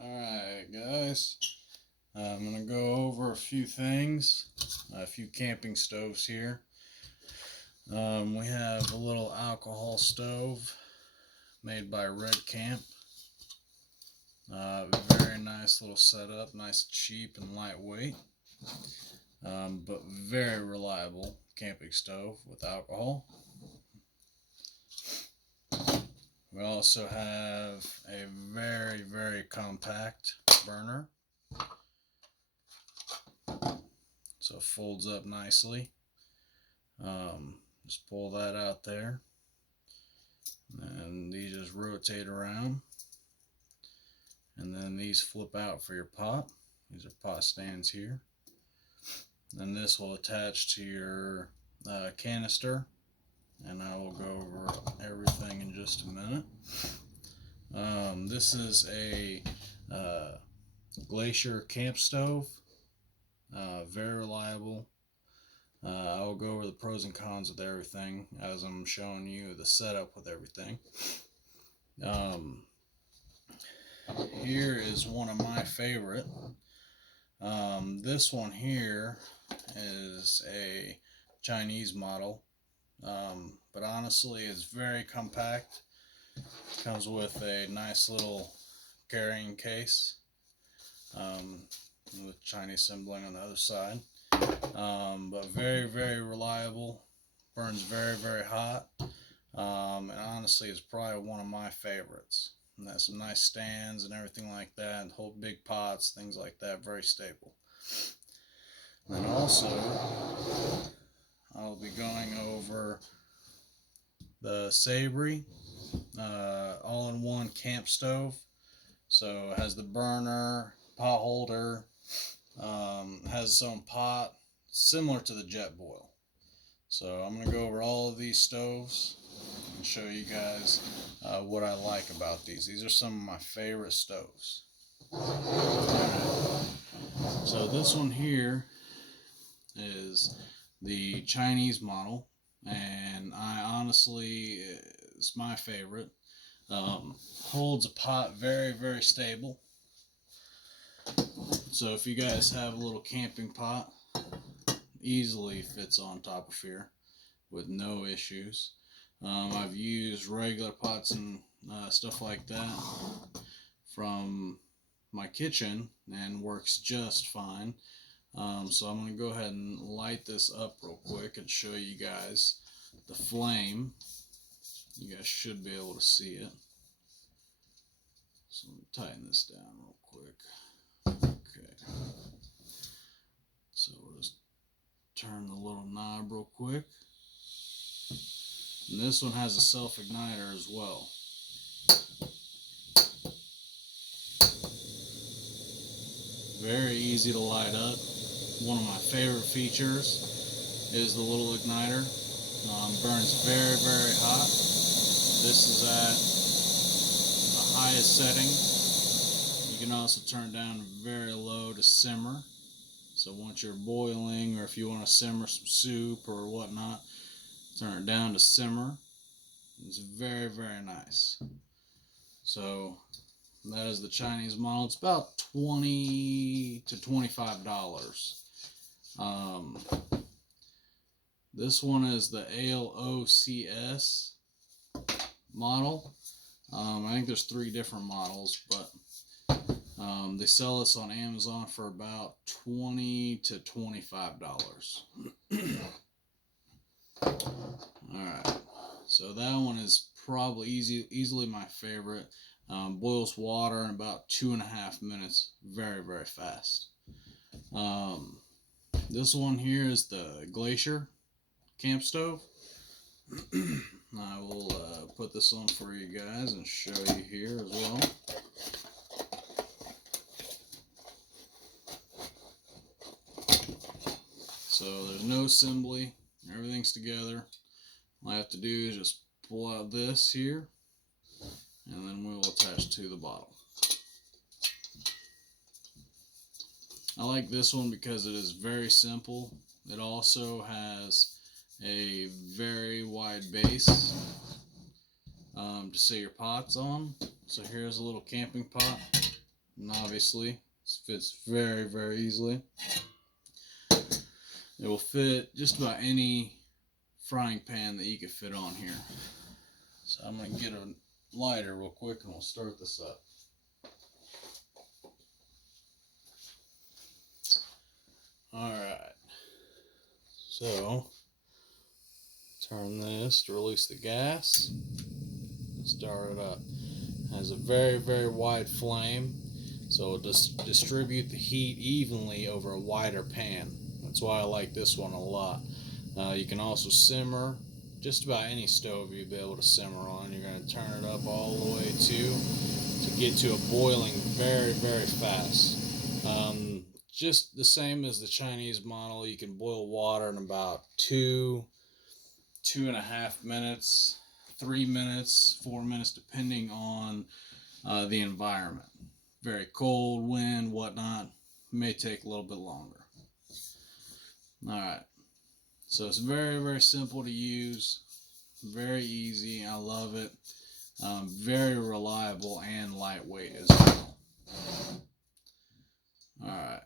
Alright guys, I'm going to go over a few things, a few camping stoves here. We have a little alcohol stove made by Red Camp. Very nice little setup, nice, cheap, and lightweight, but very reliable camping stove with alcohol. We also have a very compact burner, so it folds up nicely. Just pull that out there, and these just rotate around, and then these flip out for your pot. These are pot stands here. Then this will attach to your canister, and I will go over everything in just a minute. This is a Glacier camp stove, very reliable. I will go over the pros and cons with everything as I'm showing you the setup with everything. Here is one of my favorite. This one here is a Chinese model, but honestly it's very compact. Comes with a nice little carrying case with Chinese symboling on the other side. But very reliable, burns very hot, and honestly is probably one of my favorites. And that's some nice stands and everything like that, and whole big pots, things like that, very stable. And also I'll be going over the Savory all-in-one camp stove. So it has the burner, pot holder, has its own pot, similar to the Jetboil. So I'm going to go over all of these stoves and show you guys what I like about these. These are some of my favorite stoves. So this one here is the Chinese model, and I honestly is my favorite. Holds a pot very stable. So if you guys have a little camping pot, easily fits on top of here with no issues. I've used regular pots and stuff like that from my kitchen and works just fine. So I'm going to go ahead and light this up real quick and show you guys the flame. You guys should be able to see it. So let me tighten this down real quick. Okay. So we'll just turn the little knob real quick. And this one has a self-igniter as well. Very easy to light up. One of my favorite features is the little igniter. Burns very hot. This is at the highest setting. You can also turn it down very low to simmer. So once you're boiling, or if you want to simmer some soup or whatnot, turn it down to simmer. It's very nice. So that is the Chinese model. It's about $20 to $25. This one is the ALOCS model. I think there's 3 different models, but they sell this on Amazon for about $20 to $25. Alright, so that one is probably easily my favorite. Boils water in about 2.5 minutes, very fast. This one here is the Glacier camp stove. I will put this on for you guys and show you here as well. So there's no assembly, everything's together. All I have to do is just pull out this here, and then we will attach to the bottle. I like this one because it is very simple. It also has a very wide base to set your pots on. So here's a little camping pot. and obviously this fits very, very easily. It will fit just about any frying pan that you could fit on here. So I'm going to get a lighter real quick and we'll start this up. Alright, so turn this to release the gas, start it up. It has a very, very wide flame, so it'll just distribute the heat evenly over a wider pan. That's why I like this one a lot. You can also simmer just about any stove you'll be able to simmer on. You're going to turn it up all the way to get to a boiling very, very fast. Just the same as the Chinese model, you can boil water in about 2.5 minutes, 3 minutes, 4 minutes, depending on the environment. Very cold, wind, whatnot, may take a little bit longer. Alright, so it's very, very simple to use, very easy, I love it, very reliable and lightweight as well. Alright.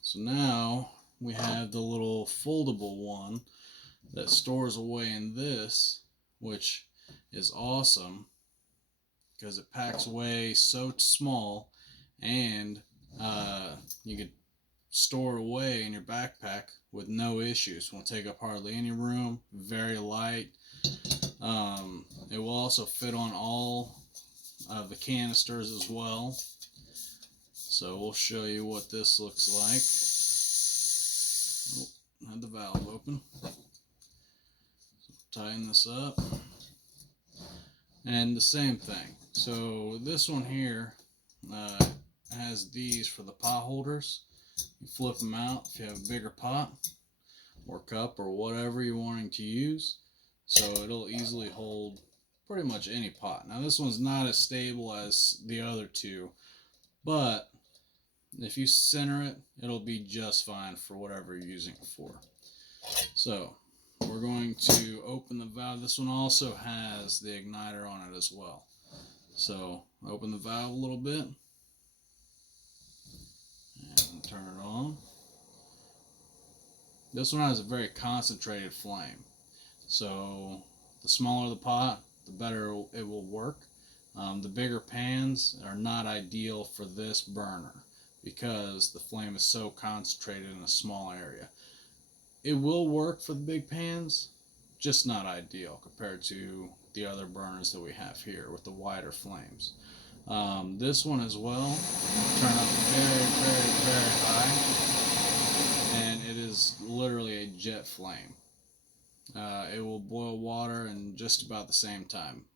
So now we have the little foldable one that stores away in this, which is awesome because it packs away so small, and you could store it away in your backpack with no issues. Won't take up hardly any room, very light. It will also fit on all of the canisters as well. So we'll show you what this looks like. Oh, had the valve open. So tighten this up. And the same thing. So this one here has these for the pot holders. You flip them out if you have a bigger pot or cup or whatever you're wanting to use. So it'll easily hold pretty much any pot. Now this one's not as stable as the other two, but if you center it, it'll be just fine for whatever you're using it for. So we're going to open the valve. This one also has the igniter on it as well. So open the valve a little bit and turn it on. This one has a very concentrated flame. So the smaller the pot, the better it will work. The bigger pans are not ideal for this burner because the flame is so concentrated in a small area. It will work for the big pans, just not ideal compared to the other burners that we have here with the wider flames. This one as well, turn up very, very, very high, and it is literally a jet flame. It will boil water in just about the same time,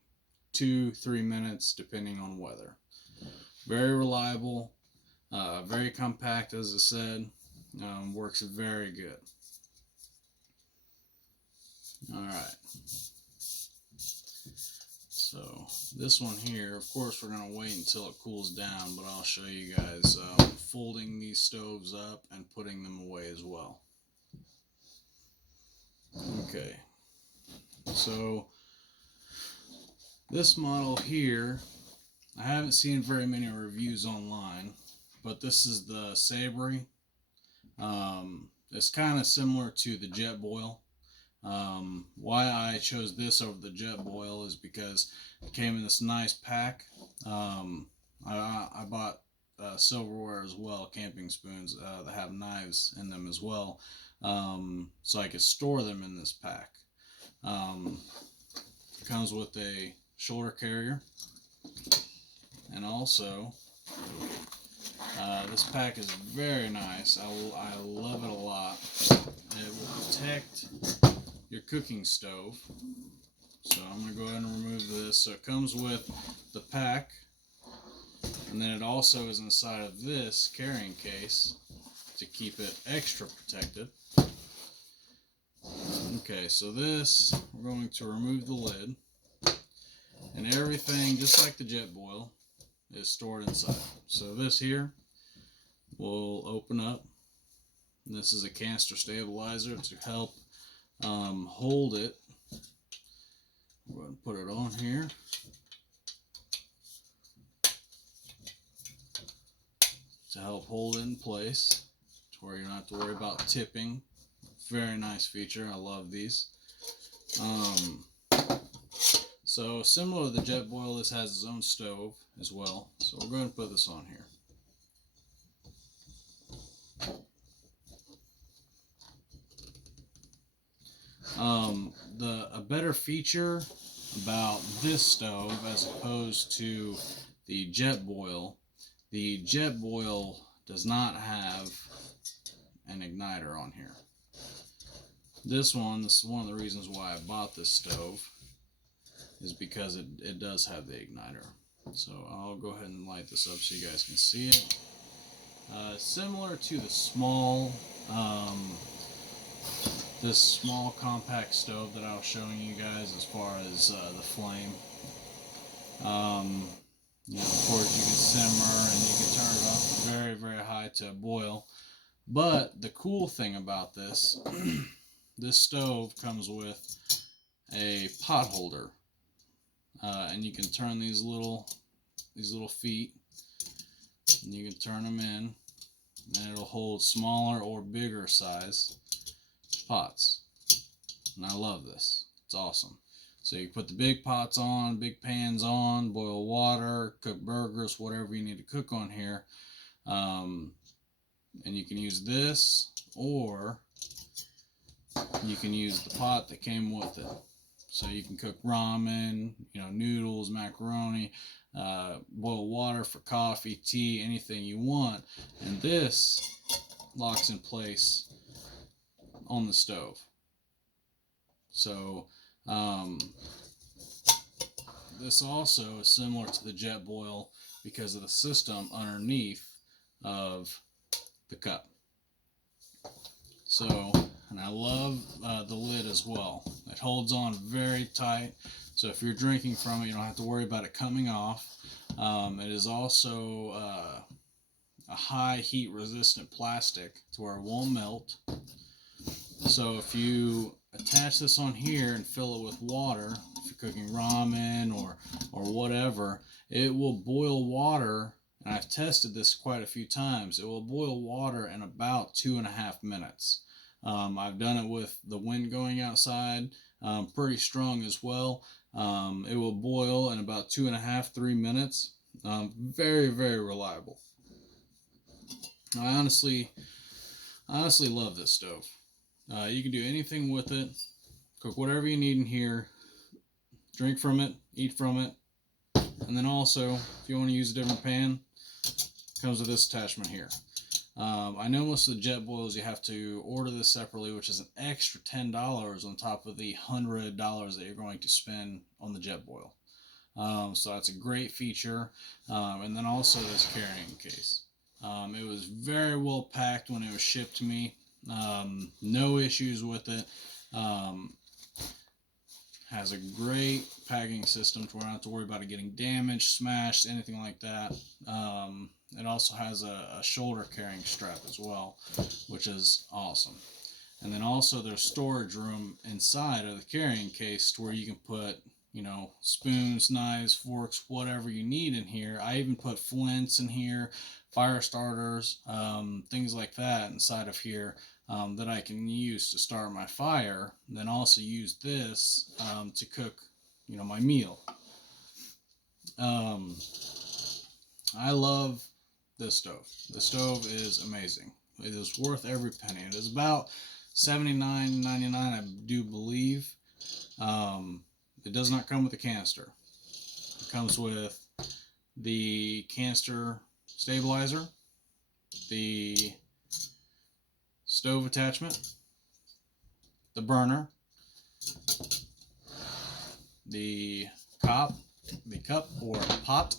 2-3 minutes depending on weather. Very reliable, very compact, as I said, works very good. Alright, so this one here, of course we're going to wait until it cools down, but I'll show you guys folding these stoves up and putting them away as well. Okay, so this model here, I haven't seen very many reviews online, but this is the Savory. It's kind of similar to the Jet Boil. Why I chose this over the Jet Boil is because it came in this nice pack. I bought silverware as well, camping spoons that have knives in them as well, so I could store them in this pack. It comes with a shoulder carrier, and also this pack is very nice. I love it a lot. It will protect your cooking stove. So I'm going to go ahead and remove this. So it comes with the pack, and then it also is inside of this carrying case to keep it extra protected. Okay, so this, we're going to remove the lid, and everything, just like the Jet Boil, is stored inside. So this here will open up. This is a canister stabilizer to help hold it Go ahead and put it on here. To help hold it in place to where you don't have to worry about tipping. Very nice feature. I love these. So similar to the Jetboil, this has its own stove as well. So we're going to put this on here. A better feature about this stove as opposed to the Jetboil does not have an igniter on here. This is one of the reasons why I bought this stove, is because it does have the igniter. So I'll go ahead and light this up so you guys can see it. Similar to the small this small compact stove that I was showing you guys as far as the flame. You know, of course you can simmer and you can turn it up very, very high to a boil. But the cool thing about this, this stove comes with a pot holder, and you can turn these little feet, and you can turn them in, and it'll hold smaller or bigger size pots. And I love this. It's awesome. So you put the big pots on, big pans on, boil water, cook burgers, whatever you need to cook on here. And you can use this, or you can use the pot that came with it. So you can cook ramen, you know, noodles, macaroni, boil water for coffee, tea, anything you want. And this locks in place on the stove. So this also is similar to the Jetboil because of the system underneath of the cup. So, and I love the lid as well. It holds on very tight, so if you're drinking from it, you don't have to worry about it coming off. It is also a high heat resistant plastic to where it won't melt. So if you attach this on here and fill it with water, if you're cooking ramen or whatever, it will boil water, and I've tested this quite a few times. It will boil water in about 2.5 minutes. I've done it with the wind going outside, pretty strong as well. It will boil in about 2.5-3 minutes. Very, very reliable. I honestly love this stove. You can do anything with it, cook whatever you need in here, drink from it, eat from it, and then also, if you want to use a different pan, it comes with this attachment here. I know most of the Jetboils you have to order this separately, which is an extra $10 on top of the $100 that you're going to spend on the Jetboil. So that's a great feature. And then also this carrying case. It was very well packed when it was shipped to me. No issues with it. Has a great packing system to where I don't have to worry about it getting damaged, smashed, anything like that. It also has a shoulder carrying strap as well, which is awesome. And then also there's storage room inside of the carrying case to where you can put, you know, spoons, knives, forks, whatever you need in here. I even put flints in here, fire starters, things like that inside of here that I can use to start my fire. And then also use this to cook, you know, my meal. I love this stove. The stove is amazing. It is worth every penny. It is about $79.99, I do believe. It does not come with a canister. It comes with the canister stabilizer, the stove attachment, the burner, the cup or pot.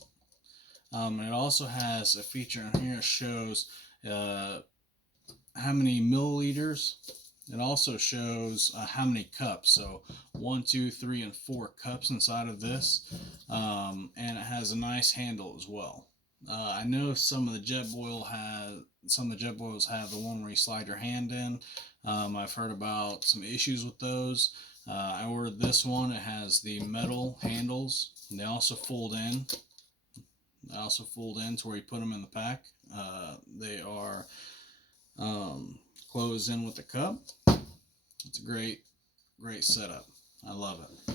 And it also has a feature in here that shows how many milliliters. It also shows how many cups. So 1, 2, 3, and 4 cups inside of this. And it has a nice handle as well. I know some of the Jetboils have the one where you slide your hand in. I've heard about some issues with those. I ordered this one. It has the metal handles. And they also fold in. To where you put them in the pack. They are closed in with the cup. It's a great setup. I love it.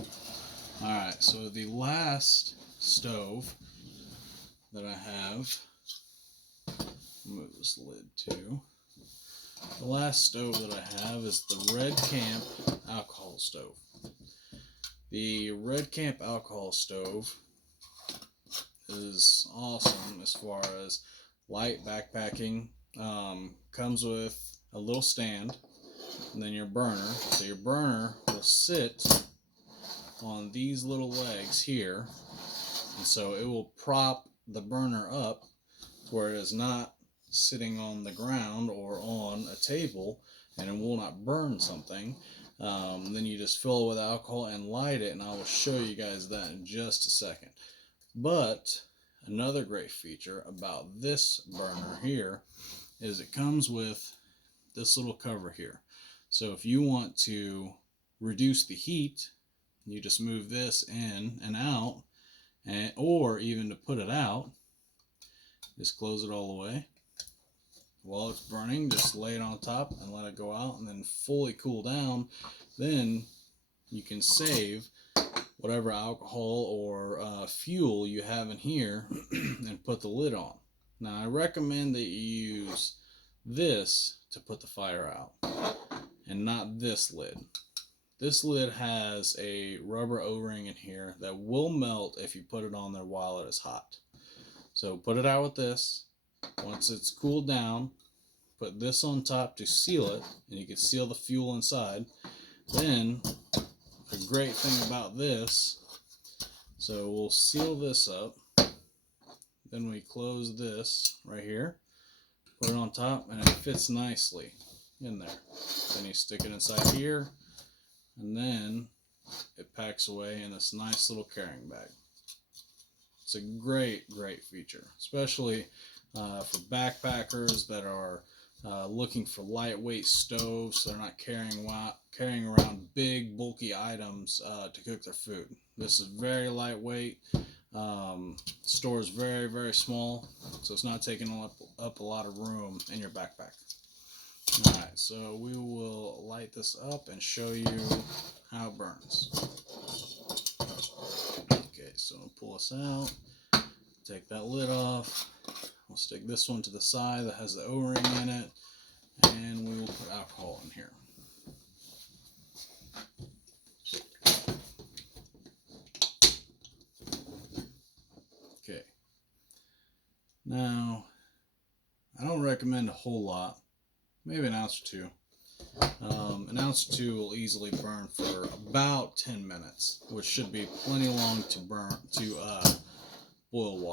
All right, so the last stove that I have, move this lid too. The last stove that I have is the Red Camp alcohol stove. The Red Camp alcohol stove is awesome as far as light backpacking. Comes with a little stand and then your burner. So your burner will sit on these little legs here, and so it will prop the burner up where it is not sitting on the ground or on a table, and it will not burn something. Then you just fill it with alcohol and light it, and I will show you guys that in just a second. But another great feature about this burner here is it comes with this little cover here. So if you want to reduce the heat, you just move this in and out, or even to put it out, just close it all the way. While it's burning, just lay it on top and let it go out, and then fully cool down. Then you can save whatever alcohol or fuel you have in here and put the lid on. Now I recommend that you use this to put the fire out and not this lid. This lid has a rubber O-ring in here that will melt if you put it on there while it is hot. So put it out with this. Once it's cooled down, put this on top to seal it, and you can seal the fuel inside. Then the great thing about this, so we'll seal this up, then we close this right here, put it on top, and it fits nicely in there. Then you stick it inside here, and then it packs away in this nice little carrying bag. It's a great feature, especially for backpackers that are looking for lightweight stoves, so they're not carrying around big bulky items to cook their food. This is very lightweight. Store is very small, so it's not taking up a lot of room in your backpack. Alright, so we will light this up and show you how it burns. Okay, so I'll pull this out, take that lid off. We'll stick this one to the side that has the O-ring in it, and we will put alcohol in here. Okay. Now, I don't recommend a whole lot, maybe an ounce or two. An ounce or two will easily burn for about 10 minutes, which should be plenty long to boil water.